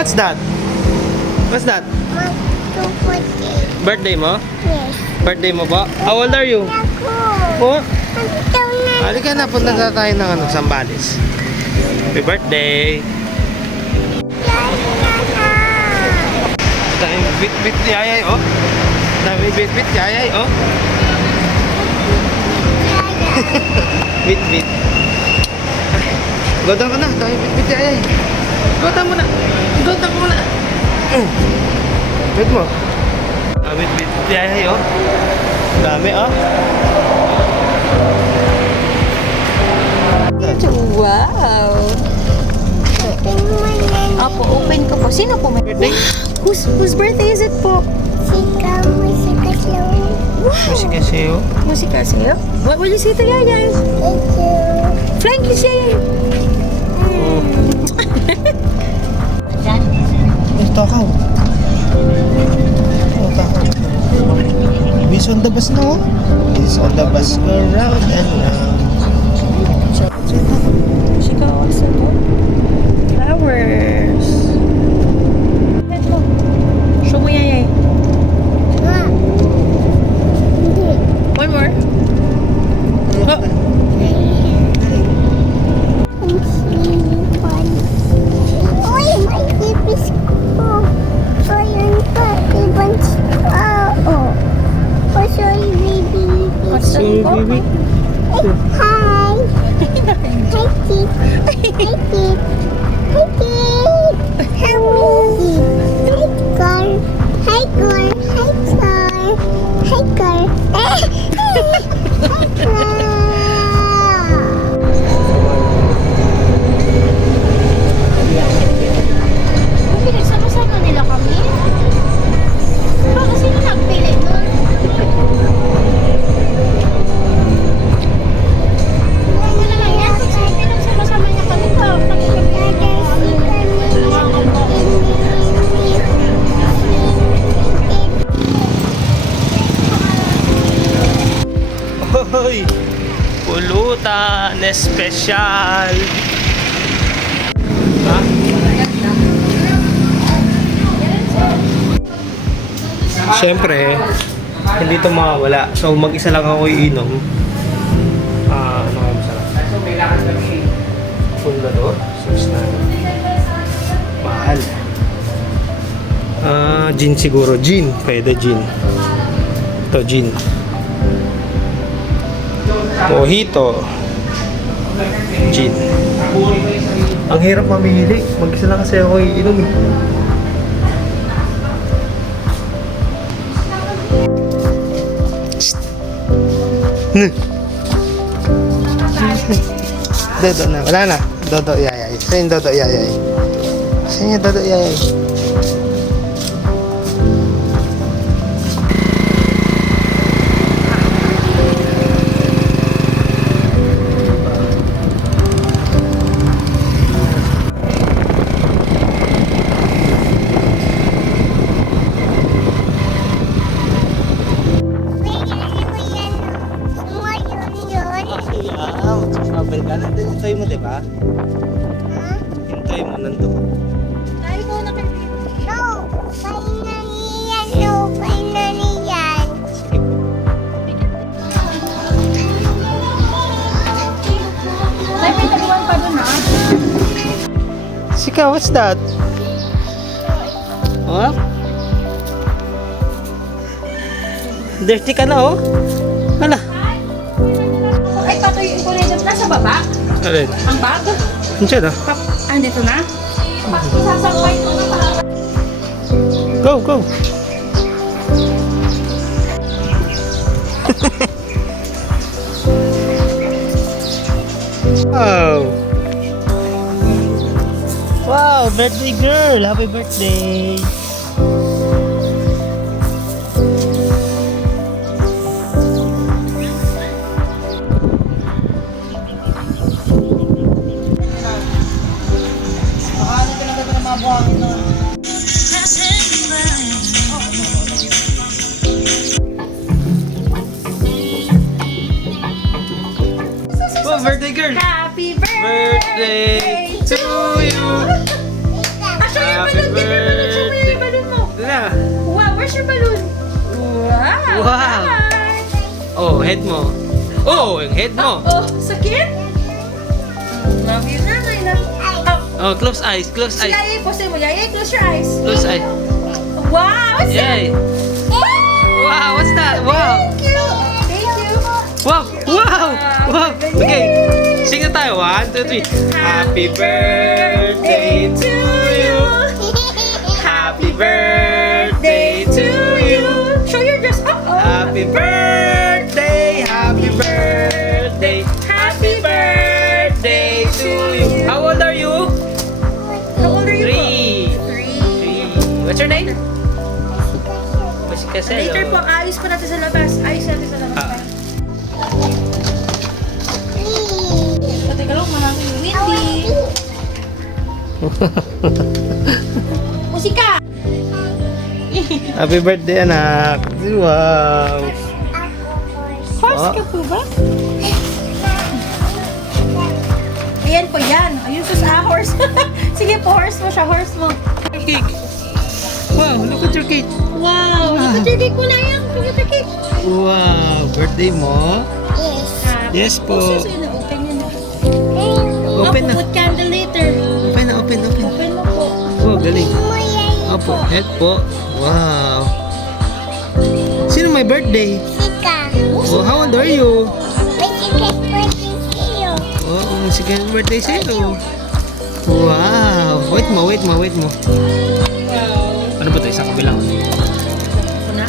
what's that? What's that? Birthday mo? Yes. Birthday mo ba? How old are you? Ako. Oh, Ito na. halika na. Punta na tayo ng Zambales. Happy birthday. Dami bit-bit yayay, oh. Dami bit-bit yayay, oh. Bit-bit. Goda ka na. Dami bit-bit yayay. Goda mo na. Goda mo na. Wait mo. Dami bit-bit yayay, oh. Dami, oh. Wow! Apo, open ko po. Sino po may Birthday? Whose birthday is it po? Sika, musika siya. Musika sa'yo. Musika sa'yo? What will you say to Yaya? Thank you. Frankie siya. Takaw. Takaw. Bis on the bus na, oh. Bis on the bus, go round and round. Musika also po. Flowers. Show mo Yaya. One more. Oh. Uy, may ipis ko. So, yun pa. Ibang tao. O, sorry, baby. What's that po? Baby. Hi. Hi, Tip. Hi, Tip. Hi, Tip. Hi, Tip. Hi, Car. Hi, Car. Hi, Car. Hi, Car. Hi, Car. Pinagsama-sama nila kami. Baka sino nagpili nun? Wala lang yan. Pinagsama-sama niya kami to. Hoy! Pulutan espesyal! Ha? Siyempre, hindi ito mawawala. So, mag-isa lang ako iinom. Ano nga masarap? Fundador, 6 na. Mahal. Gin siguro. Gin. Pwede gin. Ito, gin. Mojito. Gin. Ang hirap mamili. Mag-isa lang kasi ako iinom eh. Dodo na. Wala na. Dodo yayay. Saan yung dodo yayay? Saan yung dodo yayay? Travel ka. Nandun yung toy mo, diba? Yung toy mo, nandun. Dahil ko na kayo. No, finally yan. Ay, may taliwan pa dun ah. Sika, what's that? Huh? Dirty ka na, oh. Hala. Ay, patuyuin ko na yun. Nasa baba? Alin? Ang bag? Andiyan, ah. Andito na? Isasampay ko na para. Go, go. Wow. Wow, birthday girl. Happy birthday. Oh, birthday girl. Happy Birthday to you. Actually, Happy head mo. Oh, yung head mo. Oh, sakit? Love you, nanay. Oh, close eyes, close Si eyes. Yaya, pose mo. Yaya, close your eyes. Close eyes. Wow, what's that? Yay. Wow, what's that? Wow. Thank you. Thank you. Wow, wow, wow. Okay, sing na tayo. 1, 2, 3. Happy birthday to you. Happy birthday to you. Show your dress. Oh, Happy birthday, happy birthday, happy birthday to you. How old are you? How old are you? 3. What's your name? Mas Caselo. Later po, ayos pa natin sa labas. Ayos natin sa labas. Ah. Teka lang, maraming windy. Musika! Happy birthday, anak. Wow. Horse Oh. ka po ba? Ayan po yan. Ayun sa horse. Sige po, horse mo siya, horse mo. Cake. Wow, look at your cake. Wow! Look at your cake mo na yan. Look at your cake. Wow, birthday mo? Yes po. Oh, suso, open yun na. Open na. Put candle later. Open na, open, open. Open mo po. Oh, galing. Opo, head po. Wow. Sino may birthday? Sika. Oh, how old are you? May sikat birthday sa'yo. Oh, second birthday sa'yo. Wow. Wait mo, wait mo, wait mo. Ano ba ito? Isang kabilang. Ako na.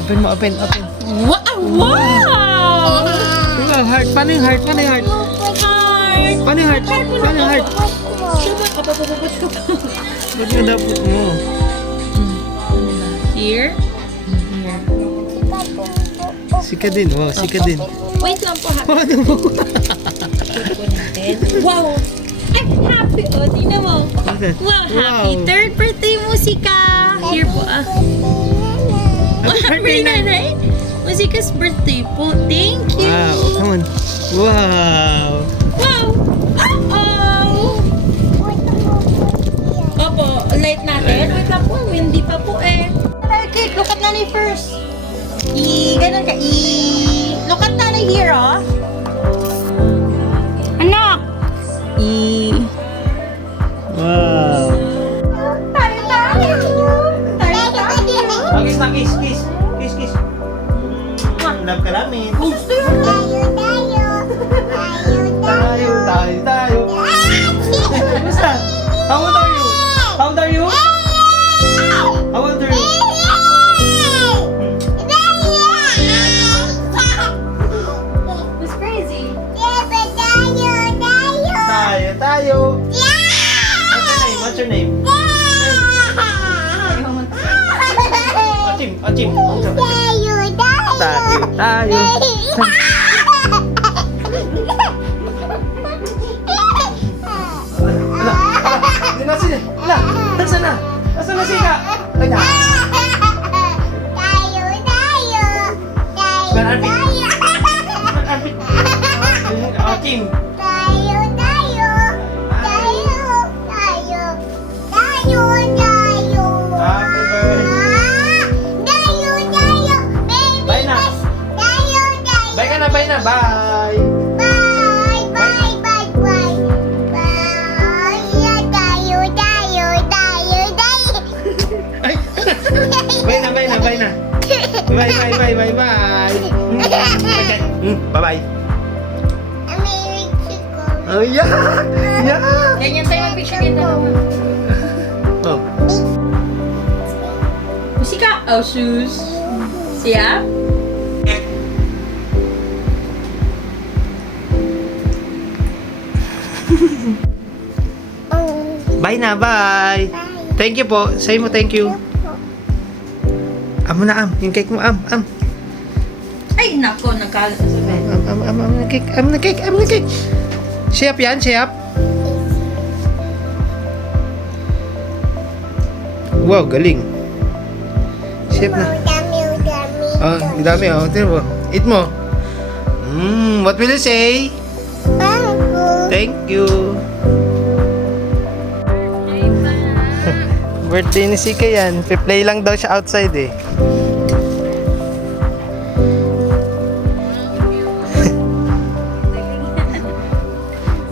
Open mo, open, open. Wow! Wow! Wow, heart. Paano yung heart? Paano yung heart? Heart! Paano yung heart? Paano yung heart? Sabot, kapapapapot ko pa. Ba't yung dapot mo? Here. Here. Sika din. Wow, sika din. Wait lang po ha. Paano mo? Wow! Ay, happy! O, tingnan mo. Okay. Wow, happy Wow. third birthday musika! Here po ah. Happy birthday, nanay! Musika's birthday po. Thank you! Wow, come on. Wow. Wow! Oh! Opo, light natin. Wait lang po, windy pa po eh. Okay, look at nanay first. Ganun ka. Look at nanay here, oh. Anak! Wow. Tayo tayo! Tayo tayo! Oh, kiss na, kiss, kiss. Kiss, kiss. Love ka namin. Gusto yun! Tayo, tayo, tayo. Basta. How old are you? How old are you? How old are you? It's crazy. Tayo, tayo. What's your name? Achim, achim. Tayo, tayo. Ala, ala. Nasaan na? Ala, nasaan na? Nasaan na sika? Kanya. Achim. Happy birthday. Bye ka na, bye na. Bye. Ay. Bye na, bye na, bye na. Bye, bye, bye, bye, bye. Bye-bye. Oh, yeah! Yeah! Ganyan tayo mag-picture kita naman. Oh. Musika! Oh, shoes. Siya? Bye na, bye! Thank you po. Say mo thank you. Amo na, am. Yung cake mo, am. Ay, nako, nagkalat na sa bed. Am na cake, am na cake, am na cake. Siap yan, siap. Wow, galing. Siap na. Oh, ang dami, oh. Tira mo. Eat mo. What will you say? Thank you. Birthday ni Sika yan. Pe-play lang daw siya outside eh.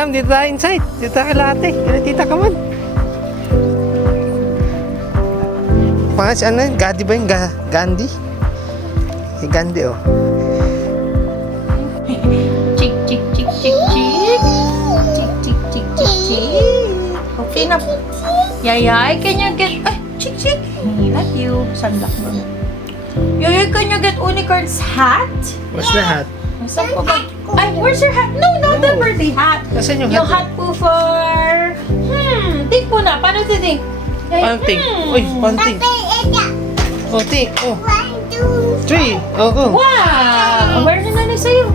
Come, dito tayo inside. Dito tayo lahat eh. Yan, tita, come on. Pangat si ano yun? Gandhi ba yun? Gandhi? Eh, Gandhi oh. Chick, chick, chick, chick, chick. Chick, chick, chick, chick, chick. Okay na. Yayay, can you get... Ay, chick, chick. Not you. Sunblock mo. Yayay, can you get unicorn's hat? What's the hat? Saan po ba? Ay, where's your hat? No, not the birthday hat. Nasaan yung Yung hat? hat po for... think po na. Paano think? Paano think? Uy, paano think? Oh, think. Oh. 1, 2, 3. Oh, go. Wow! Where na nanay sa'yo?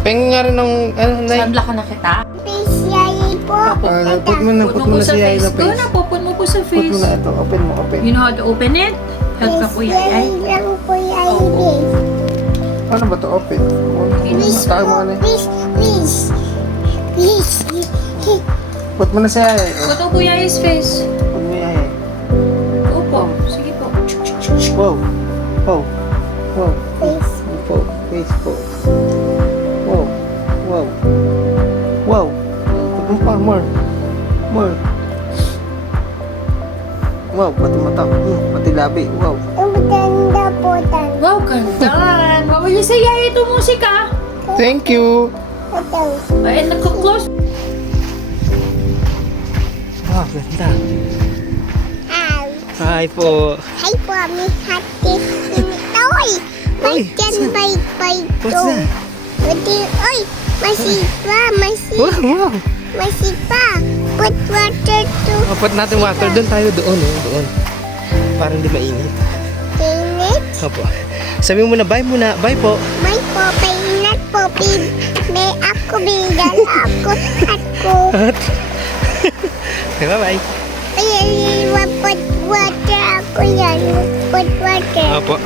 Pengen nga rin ng, ano, Nay. Sunblock ka na kita? please, yay po. Put mo na, Put mo po sa Yaya face. na Go na, pupun mo po sa Put mo face. na ito. Open mo, open. You know how to open it? Help ka po, Yayay. lang po, yay, Ano ba ito? Open. please. Tayo mo ka na. Please, please. Please. Put mo na sa Yaya. Oh. Put mo po Yayay's face. Put mo Yaya. Opo. Sige po. Wow. Wow. Wow. Please. Wow. Face po. Wow. Wow. Wow. Put mo pa. More. More. Wow. Pati mata. Pati labi. Wow. Ang maganda po, tan. Wow, kantan. Wow, you say Yayay ito musika. Thank you. Ito. Ay, nagka-close. Wow, ganda. Ow. Hi po. Hi po, may hati. Toy. May Oy, can saan? bite What's to. that? Oy, masipa, Wow, wow. masipa. Put water to Apat natin water. Doon tayo doon. Doon. Para hindi mainit. init. Opo. Sabi mo na bye muna. Bye po. May po, painat po, may ako, bigyan ako, ako. Okay, bye-bye. Ay, put water ako yan. Put water. Opo.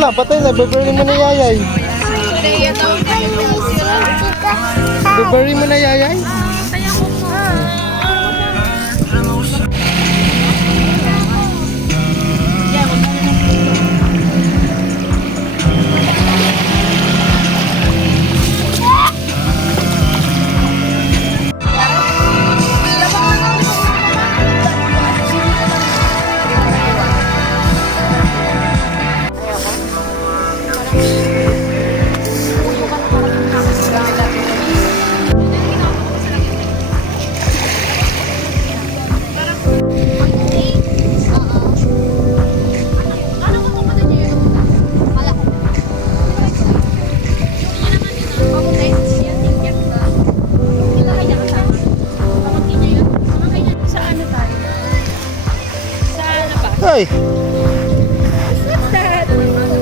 Wala, patay na. Babury mo na Yayay. Babury mo na Yayay. Ay!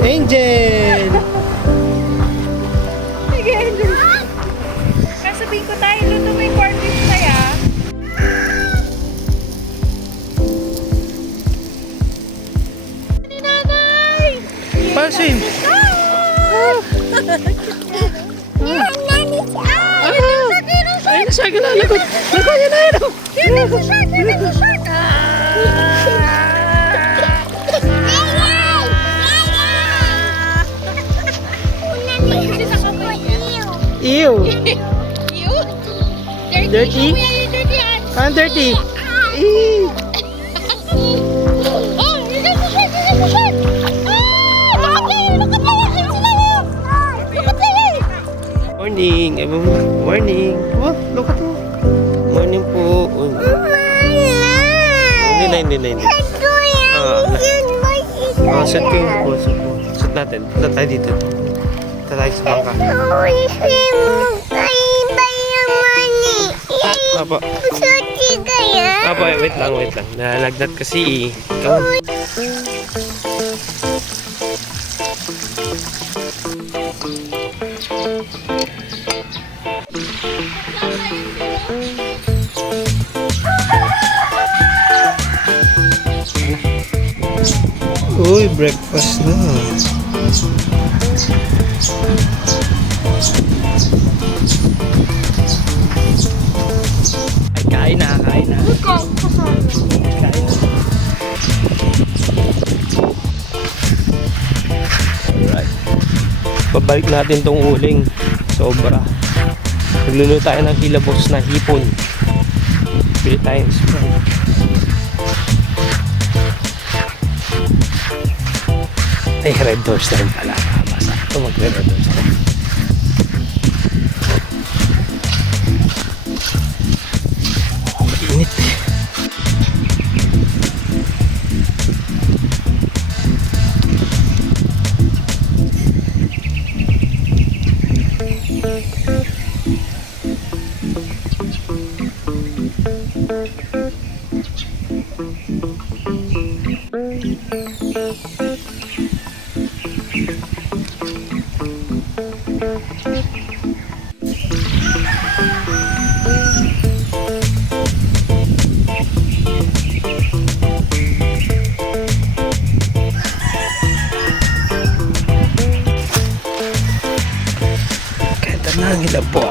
Angel! Sasabihin ko tayo, luto mo yung corn beef kaya. Ni nanay! Pansin! Ay, nasa akin na. Lagot! Lagot yan na yun! Ew! Dirty? Ang dirty! Ew! Morning! Morning! Oh, look at mo! Morning po! Hindi na. Set ko yung po. Set natin. Punta tayo dito. Punta tayo sa bangka. Papa. Papa, wait lang. Nalagnat kasi. Ikaw. Uy, breakfast na. Ay, kain na, kain na. Kain na. Alright. Babalik natin tong uling. Sobra. Nagluluto tayo ng hilabos na hipon. Bili tayo ng Sprite. Ay, red doors na rin pala. Basta ito mag-red doors ako. Init eh. Ganda na ang hilabos.